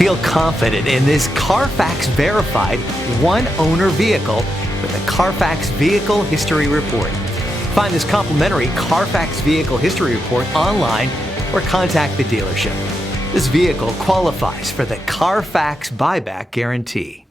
Feel confident in this Carfax verified one-owner vehicle with a Carfax Vehicle History Report. Find this complimentary Carfax Vehicle History Report online or contact the dealership. This vehicle qualifies for the Carfax Buyback Guarantee.